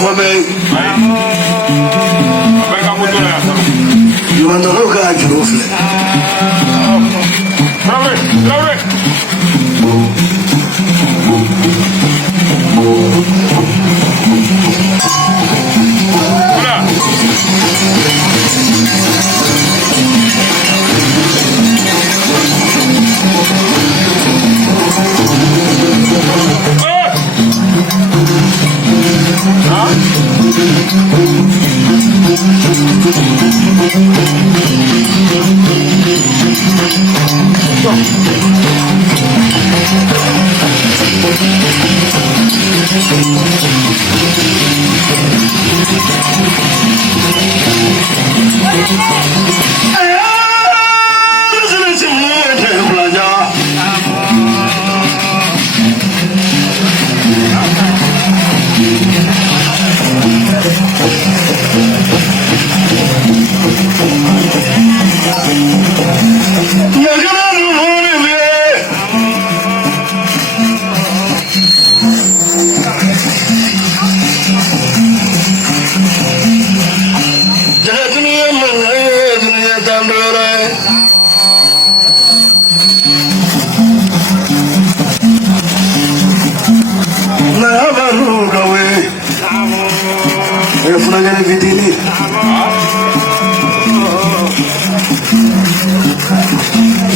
fobe you want to look at you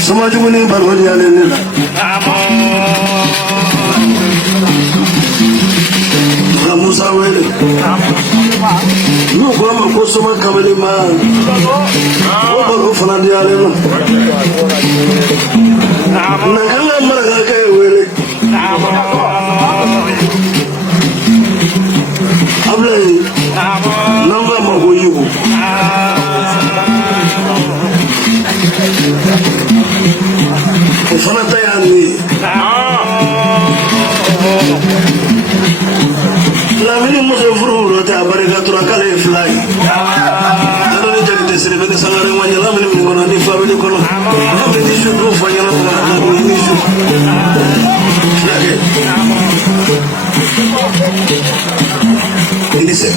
Somajumuni barwadi alena. Musa wele. No goma ko soma kameli ma. O baro fana di alena. Nangala maraga kay wele. Ablay. Nanga magoyibu. Fana tayani la mini muso furu ta barika tura kale fly ara ni jagite sire be sangare wanya la mini ngona ni family kono ko ni shu do fanya la ni shu ini se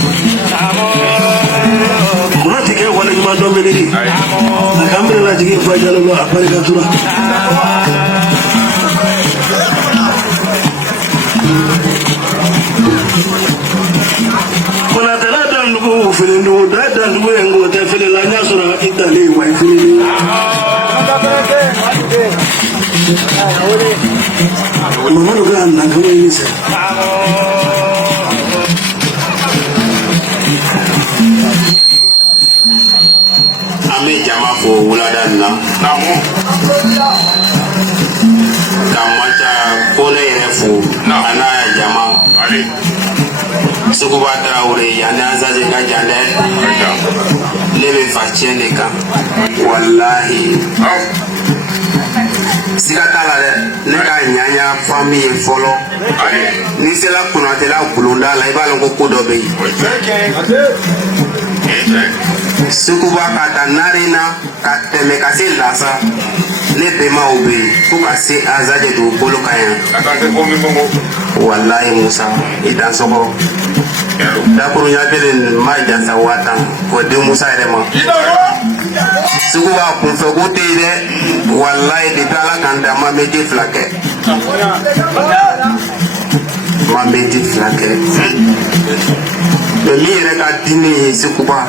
kuna tike wala ma do be ni kamera la jigi fa jalo lo barika tura kuna tala dandugo filindu da dandugo engo te filila nya sura itali wa filili mama do ga na kama ni se ame jama fo wuladan na namu kamata kole refu ana jama ali sukuba traore yana zaje ka jande lebe fachene ka wallahi sikatala ne ka nyanya famille folo ni sela kunatela kulunda la ibalo ko kodobe sukuba kata narina kateme kasi lasa ne pema obe ko kasi azaje do bolo kaya wallahi Musa idan soko da kuru ya belen ma jansa wata ko de Musa rema sukuba kun fe ko te de wallahi de tala kanda ma meje flake le mire ka dini sukuba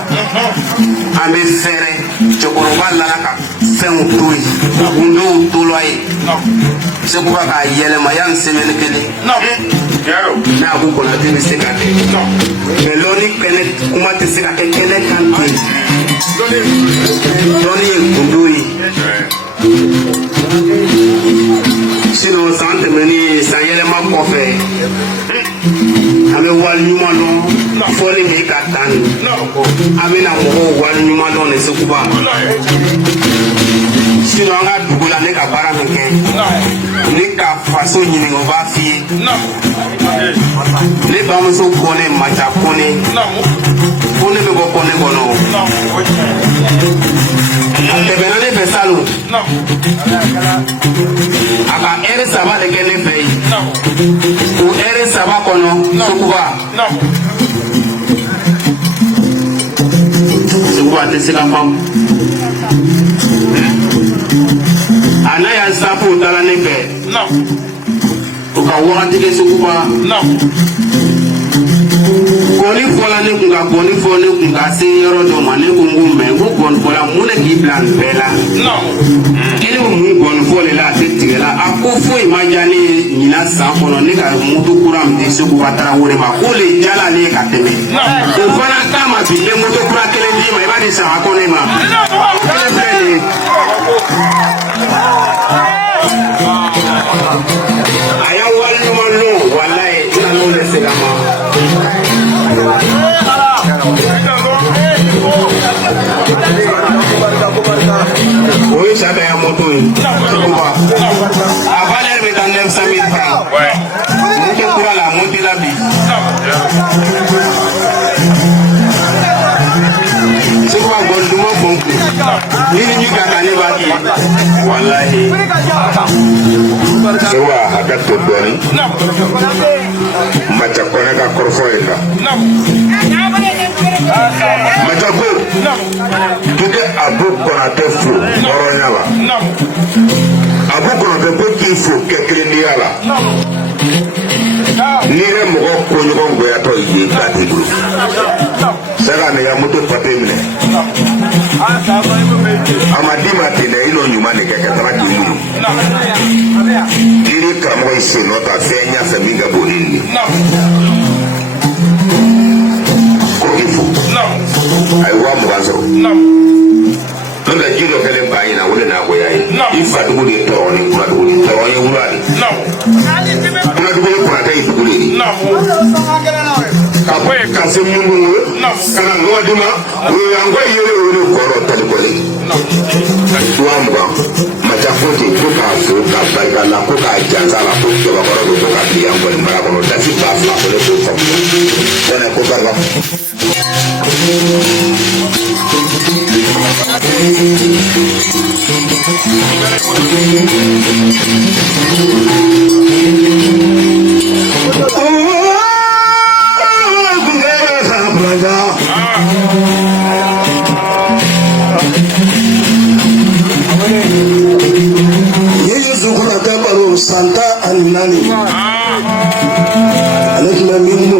ambe fere chokoroba la ka fen toyi undo toloi sukuba ka yele ma yan semene kele yaro na bu ko la dini se ka no meloni kene kuma te se ka kele kan doni undoi sino sante meni sayele ma kofe ame wal nyuma don foni me ka tan ame na mo wal nyuma don ne sukuba sino nga dugula ne ka bara meke ne ka faso nyini ngo ba fi ne ba mo so kone macha kone kone me go kone kono ante benane pesalo aka ere saba de kene fei o ere saba kono sukuba Seguba te se ka fam ana ya sapu dala ne fe no o ka wakati ke Seguba no goni fola ne kun ka goni fo ne kun ka se yoro do ma ne kun ngumbe ko gon fola mu ne ki plan bela no ele mu gon fola la te tigela akofo imajani nyina sa kono ne ka mutu kuram de Seguba tara wore ma ko le jala ne ka teme o fana kama bi le mutu kura kele ndi ma ba di sa akone ma kele pleni aya wali no no wallahi ina no le segama oui, ça a un moto. Avant l'air, mais dans 900 000 francs. Nous qui courons la montée la vie. C'est quoi, Gondoumo Fonkou? Ni Kakane Baki. Wallahi. C'est quoi, Hakat Toboni? Machakone ka Korfoenda. Machako. Tuke Abu Konate Fou. Oronyala. Abu Konate Peki Fou. Kekrindiala. Nire Mogo Konyogon Goyato Yi Kati Group. Sega ne ya moto patemine. Amadi matine ilo nyumane keke taraki yuru. Iri kamo isi nota fenya feminga bonini. Kokifu. Aiwa mwanzo. Nunda jiro kele mbayi na ule na goyayi. Ifa duguli etoroni kuna duguli. Toroni ulani. Kuna duguli kuna tayi duguli. Kasi mungu kana ngodima uyangwe yele ule koro talikole tuamga machafuti kuka fuka baika la kuka janza la kuka bakoro kuka kiyango ni mara kono tafi bafa kule kufa tena kuka ga Santa Anani Alekima Minnu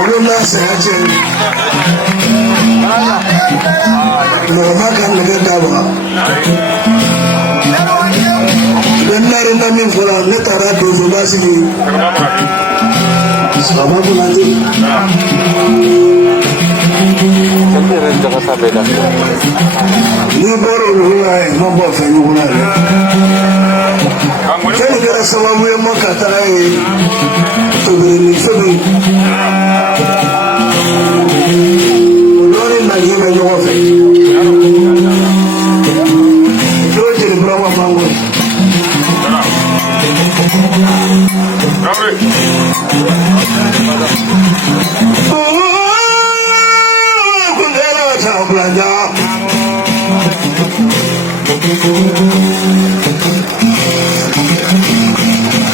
Rona Sahajen Normakan Nagadawa Benari Namin Fula Netara Dozobasi Sababu Nati ni boro ruwa no bo fe ni wona le tani gara sababu ya makata ai to be ni febi lori na yeme yo fe do je ni brawa mango belanja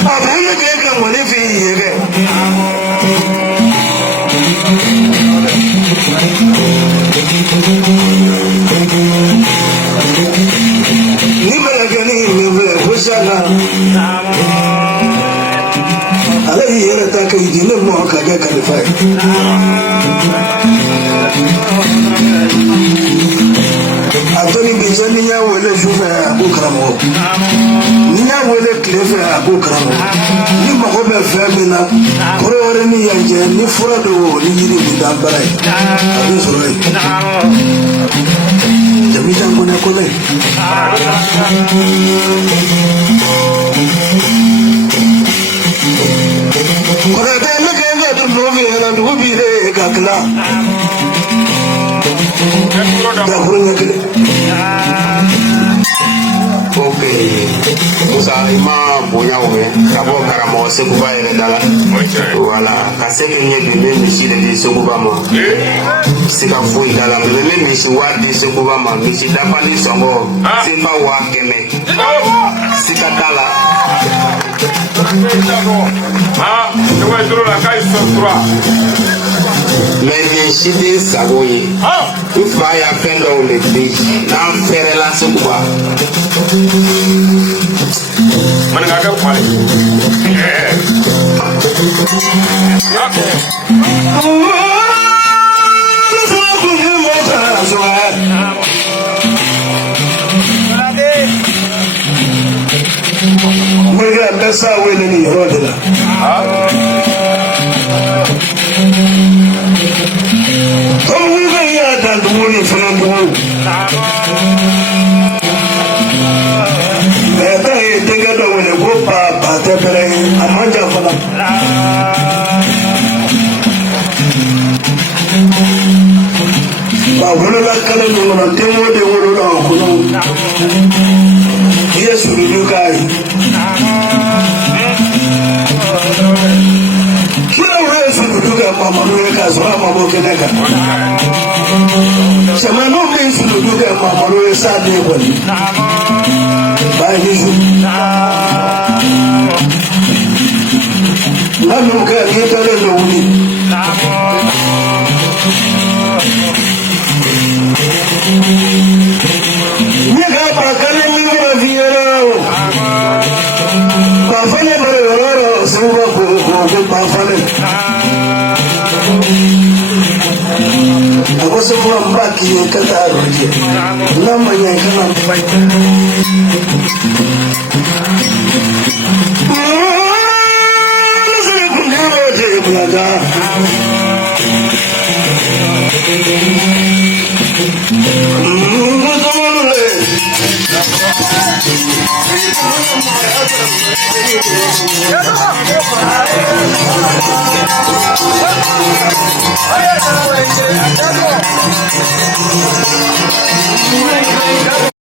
apa yang dia bilang boleh fee ke ni melagani ni boleh busana ala yera ta kai dinin mu ka ga kalfai Atoni bizani ya wele juve Abu Kramo ni ya wele klefe Abu Kramo ni mago be femina korore ni yanje ni furado ni yiri ni dambare Abu Surai jamija kone kone kore de me kenge tu novi na dubi de kakla ok musa ima bonya obe abo karamo Seguba ele dala voilà kasi ke nye bebe mishi de Seguba ma sika foi dala bebe mishi wa de Seguba ma mishi dapali songo sipa wa keme sika dala Mais les chidis saboye. Tu fais à peine dans les pays. N'en faire la souba. That's how we're in the road. Oh, we are done the morning from the home. Better take it over the group, but they're playing a manja for them. But when I come to the demo, they will know. Yes, we do, guys. Mama Luka, Mama Bokenega. Samano means to do that, Mama Luka, Saturday. By his Lamuka, get a little week. We have a calendar of Yellow. Buffalo, Silver, Buffalo. I was from back in Qatar. Number I cannot fight.